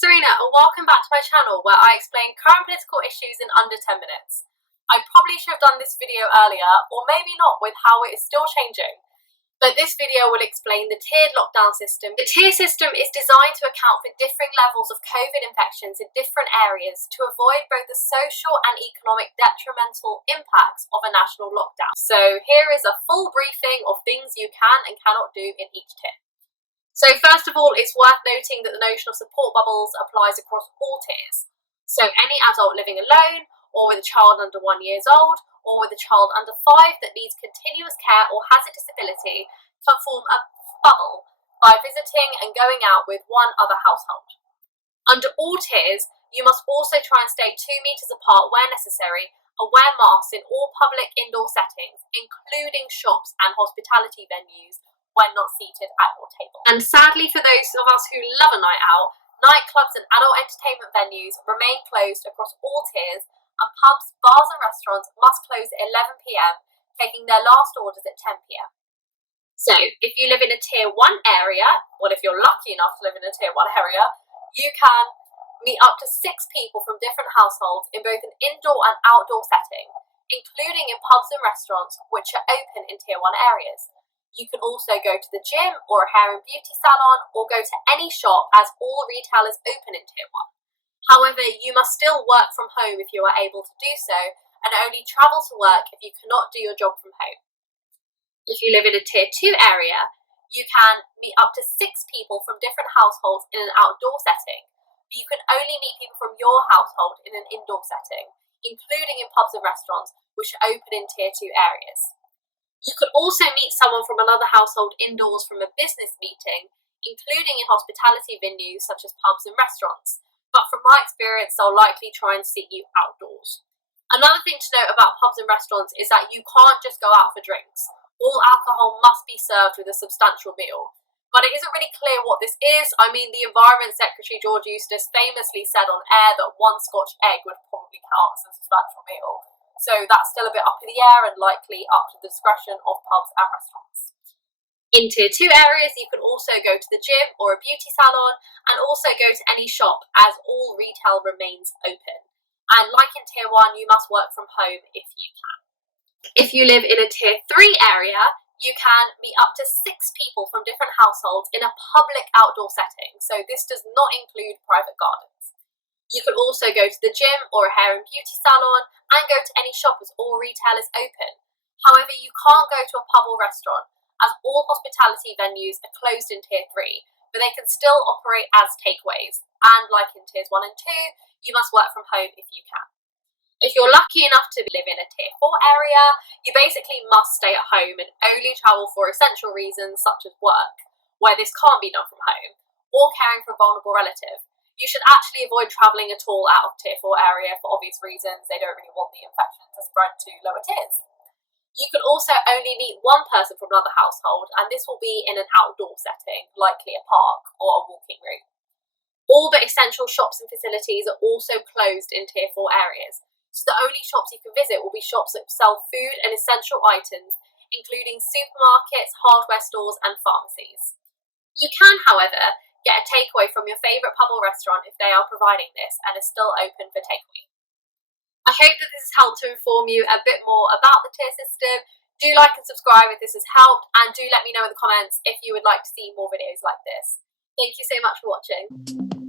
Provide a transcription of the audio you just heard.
is Serena and welcome back to my channel where I explain current political issues in under 10 minutes. I probably should have done this video earlier, or maybe not, with how it is still changing. But this video will explain the tiered lockdown system. The tier system is designed to account for differing levels of COVID infections in different areas to avoid both the social and economic detrimental impacts of a national lockdown. So here is a full briefing of things you can and cannot do in each tier. So first of all, it's worth noting that the notion of support bubbles applies across all tiers. So any adult living alone, or with a child under 1 year old, or with a child under 5 that needs continuous care or has a disability, can form a bubble by visiting and going out with one other household. Under all tiers, you must also try and stay 2 meters apart where necessary and wear masks in all public indoor settings, including shops and hospitality venues, when not seated at your table. And sadly for those of us who love a night out, nightclubs and adult entertainment venues remain closed across all tiers, and pubs, bars and restaurants must close at 11 PM, taking their last orders at 10 PM. So if you live in a tier 1 area, well, if you're lucky enough to live in a tier 1 area, you can meet up to 6 people from different households in both an indoor and outdoor setting, including in pubs and restaurants which are open in tier 1 areas. You can also go to the gym or a hair and beauty salon, or go to any shop, as all retail is open in tier 1. However, you must still work from home if you are able to do so, and only travel to work if you cannot do your job from home. If you live in a tier 2 area, you can meet up to 6 people from different households in an outdoor setting, but you can only meet people from your household in an indoor setting, including in pubs and restaurants which are open in tier 2 areas. You could also meet someone from another household indoors from a business meeting, including in hospitality venues such as pubs and restaurants, but from my experience they'll likely try and seat you outdoors. Another thing to note about pubs and restaurants is that you can't just go out for drinks. All alcohol must be served with a substantial meal. But it isn't really clear what this is. I mean, the Environment Secretary George Eustice famously said on air that 1 Scotch egg would probably count as a substantial meal. So that's still a bit up in the air and likely up to the discretion of pubs and restaurants. In tier 2 areas, you can also go to the gym or a beauty salon, and also go to any shop, as all retail remains open. And like in tier 1, you must work from home if you can. If you live in a tier 3 area, you can meet up to 6 people from different households in a public outdoor setting, so this does not include private gardens. You can also go to the gym or a hair and beauty salon, and go to any shop, as all retail is open. However, you can't go to a pub or restaurant, as all hospitality venues are closed in tier 3, but they can still operate as takeaways, and like in tiers 1 and 2, you must work from home if you can. If you're lucky enough to live in a tier 4 area, you basically must stay at home and only travel for essential reasons such as work, where this can't be done from home, or caring for a vulnerable relative. You should actually avoid travelling at all out of tier 4 area for obvious reasons. They don't really want the infection to spread to lower tiers. You can also only meet 1 person from another household, and this will be in an outdoor setting, likely a park or a walking route. All but essential shops and facilities are also closed in tier 4 areas, so the only shops you can visit will be shops that sell food and essential items, including supermarkets, hardware stores and pharmacies. You can, however, get a takeaway from your favourite pub or restaurant if they are providing this and is still open for takeaway. I hope that this has helped to inform you a bit more about the tier system. Do like and subscribe if this has helped, and do let me know in the comments if you would like to see more videos like this. Thank you so much for watching.